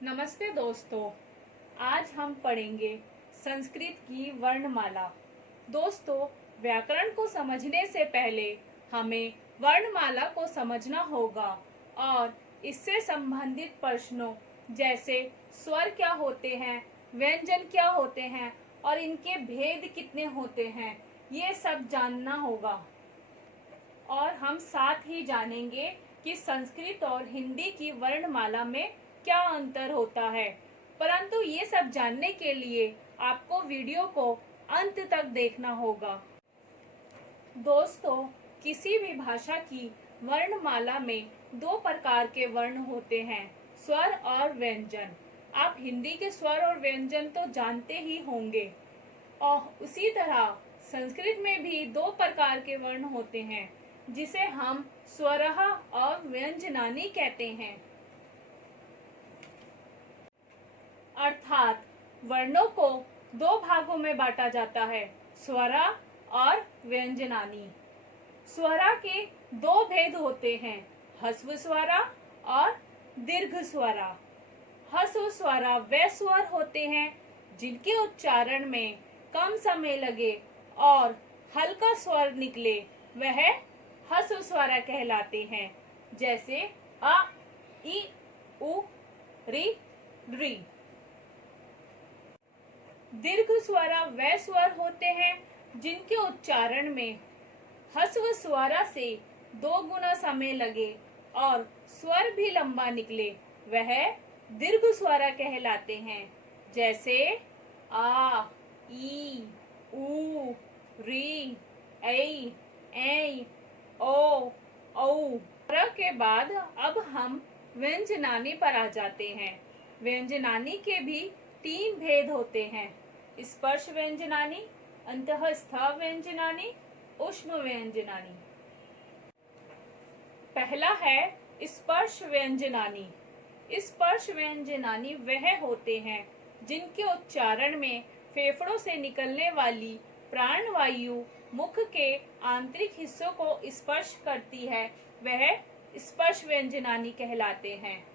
नमस्ते दोस्तों, आज हम पढ़ेंगे संस्कृत की वर्णमाला। दोस्तों, व्याकरण को समझने से पहले हमें वर्णमाला को समझना होगा और इससे संबंधित प्रश्नों जैसे स्वर क्या होते हैं, व्यंजन क्या होते हैं और इनके भेद कितने होते हैं, ये सब जानना होगा। और हम साथ ही जानेंगे कि संस्कृत और हिंदी की वर्णमाला में क्या अंतर होता है। परंतु ये सब जानने के लिए आपको वीडियो को अंत तक देखना होगा। दोस्तों, किसी भी भाषा की वर्णमाला में दो प्रकार के वर्ण होते हैं, स्वर और व्यंजन। आप हिंदी के स्वर और व्यंजन तो जानते ही होंगे और उसी तरह संस्कृत में भी दो प्रकार के वर्ण होते हैं, जिसे हम स्वरः और व्यंजनानि कहते हैं। अर्थात वर्णों को दो भागों में बांटा जाता है, स्वरा और व्यंजनानि। स्वरा के दो भेद होते हैं, ह्रस्व स्वरा और दीर्घ स्वरा। ह्रस्व स्वरा वे स्वर होते हैं जिनके उच्चारण में कम समय लगे और हल्का स्वर निकले, वह ह्रस्व स्वरा कहलाते हैं, जैसे अ, इ, उ, रि, ऋ। दीर्घ स्वरा वे स्वर होते हैं जिनके उच्चारण में ह्रस्व स्वरा से 2 गुना समय लगे और स्वर भी लंबा निकले, वह दीर्घ स्वरा कहलाते हैं, जैसे आ, ई, उ, री, ऐ, ऐ, ओ, औ। के बाद अब हम व्यंजनानि पर आ जाते हैं। व्यंजनानि के भी 3 भेद होते हैं, स्पर्श व्यंजनानि, अंतःस्थ व्यंजनानि, ऊष्म व्यंजनानि। पहला है स्पर्श व्यंजनानि। स्पर्श व्यंजनानि वह होते हैं जिनके उच्चारण में फेफड़ों से निकलने वाली प्राणवायु मुख के आंतरिक हिस्सों को स्पर्श करती है, वह स्पर्श व्यंजनानि कहलाते हैं।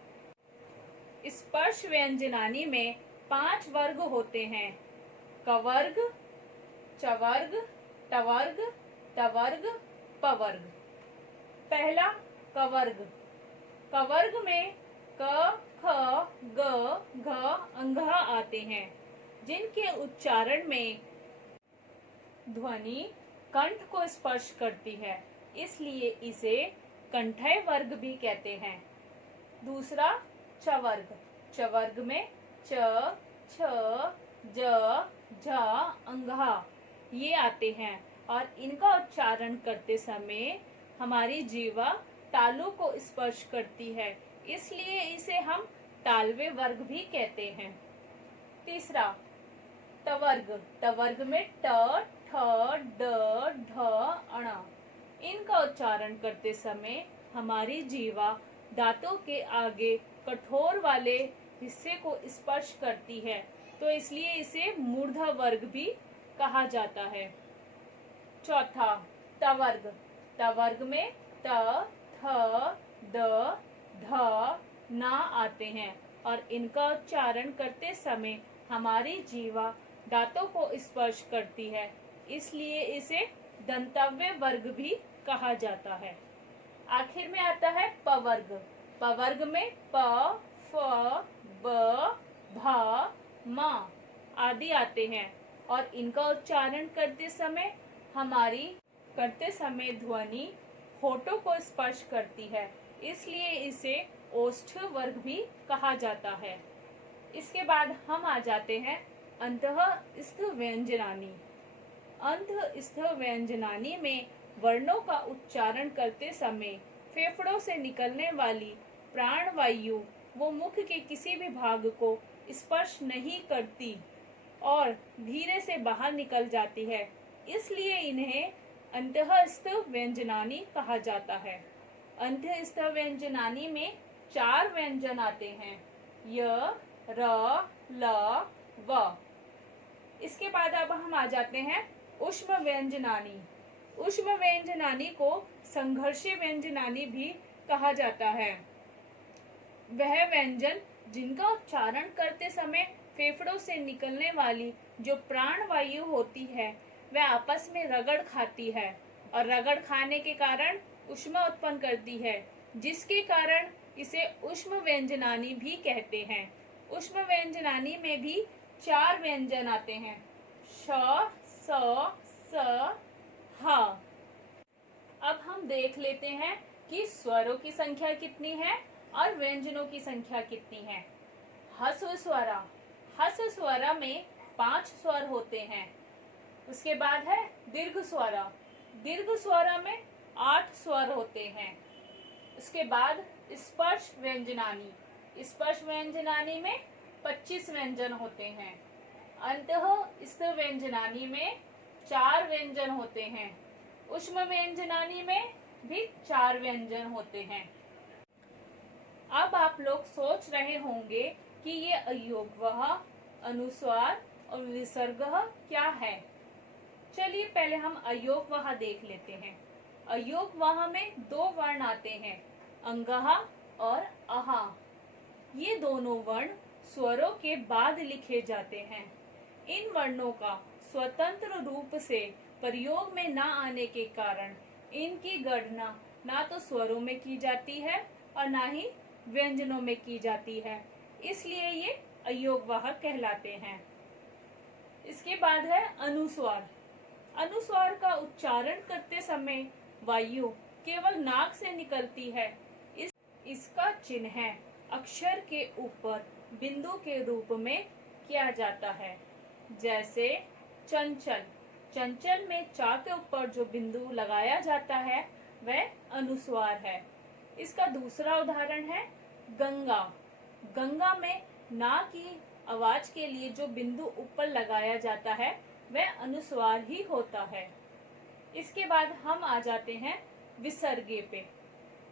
स्पर्श व्यंजनानि में 5 वर्ग होते हैं, कवर्ग, चवर्ग, टवर्ग, तवर्ग, पवर्ग। पहला कवर्ग। कवर्ग में क, ख, ग, घ, अंघ आते हैं, जिनके उच्चारण में ध्वनि कंठ को स्पर्श करती है, इसलिए इसे कंठय वर्ग भी कहते हैं। दूसरा चवर्ग। चवर्ग में च, छ, ज, झ, अंघा ये आते हैं और इनका उच्चारण करते समय हमारी जीवा तालु को स्पर्श करती है, इसलिए इसे हम तालवे वर्ग भी कहते हैं। तीसरा टवर्ग। टवर्ग में ट, ठ, ड, ढ, अण इनका उच्चारण करते समय हमारी जीवा दांतों के आगे कठोर वाले हिस्से को स्पर्श करती है, तो इसलिए इसे मूर्धा वर्ग भी कहा जाता है। चौथा तवर्ग। तवर्ग में त, थ, द, ध, न आते हैं और इनका उच्चारण करते समय हमारी जीवा दांतों को स्पर्श करती है, इसलिए इसे दंतव्य वर्ग भी कहा जाता है। आखिर में आता है पवर्ग। पवर्ग में प, फ, ब, भ, म आदि आते हैं और इनका उच्चारण करते समय ध्वनि होठों को स्पर्श करती है, इसलिए इसे ओष्ठ वर्ग भी कहा जाता है। इसके बाद हम आ जाते हैं अंतःस्थ व्यंजनानि। अंतःस्थ व्यंजनानि में वर्णों का उच्चारण करते समय फेफड़ों से निकलने वाली प्राणवायु वो मुख के किसी भी भाग को स्पर्श नहीं करती और धीरे से बाहर निकल जाती है, इसलिए इन्हें अंतःस्थ व्यंजनानि कहा जाता है। अंतःस्थ व्यंजनानि में 4 व्यंजन आते हैं, य, र, ल, व। इसके बाद अब हम आ जाते हैं ऊष्म व्यंजनानि। ऊष्म व्यंजनानि को संघर्षी व्यंजनानि भी कहा जाता है। वह व्यंजन जिनका उच्चारण करते समय फेफड़ों से निकलने वाली जो प्राण वायु होती है वह आपस में रगड़ खाती है और रगड़ खाने के कारण ऊष्मा उत्पन्न करती है, जिसके कारण इसे ऊष्म व्यंजनानी भी कहते हैं। ऊष्म व्यंजनानी में भी 4 व्यंजन आते हैं, श, स, स, ह। अब हम देख लेते हैं कि स्वरों की संख्या कितनी है और व्यंजनों की संख्या कितनी है। ह्रस्व स्वरा, ह्रस्व स्वरा में 5 स्वर होते हैं। उसके बाद है दीर्घ स्वरा, दीर्घ स्वरा में 8 स्वर होते हैं। उसके बाद स्पर्श व्यंजनानी, स्पर्श व्यंजनानी में 25 व्यंजन होते हैं। अंतः स्थ व्यंजनानी में 4 व्यंजन होते हैं। ऊष्म व्यंजनानी में भी 4 व्यंजन होते हैं। अब आप लोग सोच रहे होंगे कि ये अयोगवह, अनुस्वार और विसर्गः क्या है। चलिए पहले हम अयोगवह देख लेते हैं। अयोगवह में 2 वर्ण आते हैं, अंगः और अहा। ये दोनों वर्ण स्वरों के बाद लिखे जाते हैं। इन वर्णों का स्वतंत्र रूप से प्रयोग में न आने के कारण इनकी गणना ना तो स्वरों में की जाती है और ना ही व्यंजनों में की जाती है, इसलिए ये अयोगवाह कहलाते हैं। इसके बाद है अनुस्वार। अनुस्वार का उच्चारण करते समय वायु केवल नाक से निकलती है। इसका चिन्ह अक्षर के ऊपर बिंदु के रूप में किया जाता है। जैसे चंचल, चंचल में चा के ऊपर जो बिंदु लगाया जाता है वह अनुस्वार है। इसका दूसरा उदाहरण है गंगा। गंगा में ना की आवाज के लिए जो बिंदु ऊपर लगाया जाता है वह अनुस्वार ही होता है। इसके बाद हम आ जाते हैं विसर्गे पे।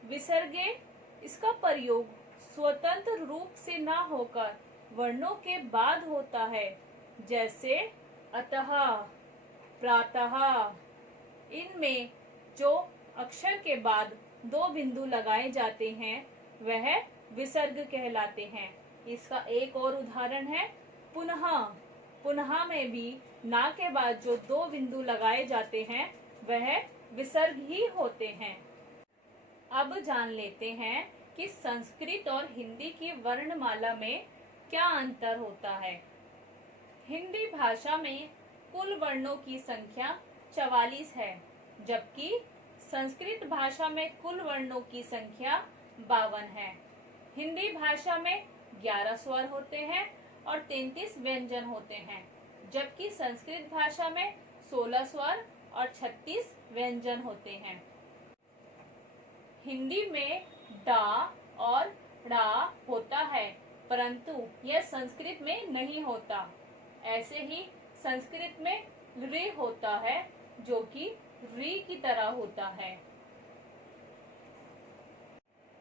विसर्गे, इसका प्रयोग स्वतंत्र रूप से ना होकर वर्णों के बाद होता है। जैसे अतः, प्रातः। इनमें जो अक्षर के बाद 2 बिंदु लगाए जाते हैं वह विसर्ग कहलाते हैं। इसका एक और उदाहरण है पुनः। पुनः में भी ना के बाद जो 2 बिंदु लगाए जाते हैं वह विसर्ग ही होते हैं। अब जान लेते हैं कि संस्कृत और हिंदी की वर्णमाला में क्या अंतर होता है। हिंदी भाषा में कुल वर्णों की संख्या 44 है, जबकि संस्कृत भाषा में कुल वर्णों की संख्या 52 है। हिंदी भाषा में 11 स्वर होते हैं और 33 व्यंजन होते हैं, जबकि संस्कृत भाषा में 16 स्वर और 36 व्यंजन होते हैं। हिंदी में डा और ड़ा होता है, परंतु यह संस्कृत में नहीं होता। ऐसे ही संस्कृत में रे होता है जो कि री की तरह होता है।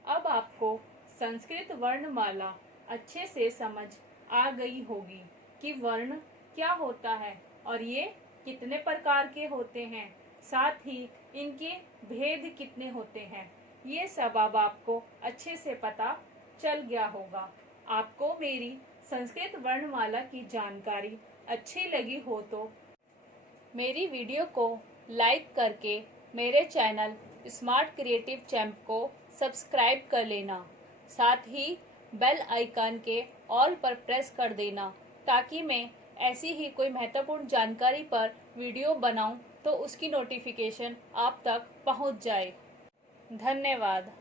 अब आपको संस्कृत वर्णमाला अच्छे से समझ आ गई होगी कि वर्ण क्या होता है और ये कितने प्रकार के होते हैं, साथ ही इनके भेद कितने होते हैं। ये सब अब आपको अच्छे से पता चल गया होगा। आपको मेरी संस्कृत वर्णमाला की जानकारी अच्छी लगी हो तो मेरी वीडियो को लाइक करके मेरे चैनल स्मार्ट क्रिएटिव चैम्प को सब्सक्राइब कर लेना। साथ ही बेल आइकन के ऑल पर प्रेस कर देना, ताकि मैं ऐसी ही कोई महत्वपूर्ण जानकारी पर वीडियो बनाऊं तो उसकी नोटिफिकेशन आप तक पहुंच जाए। धन्यवाद।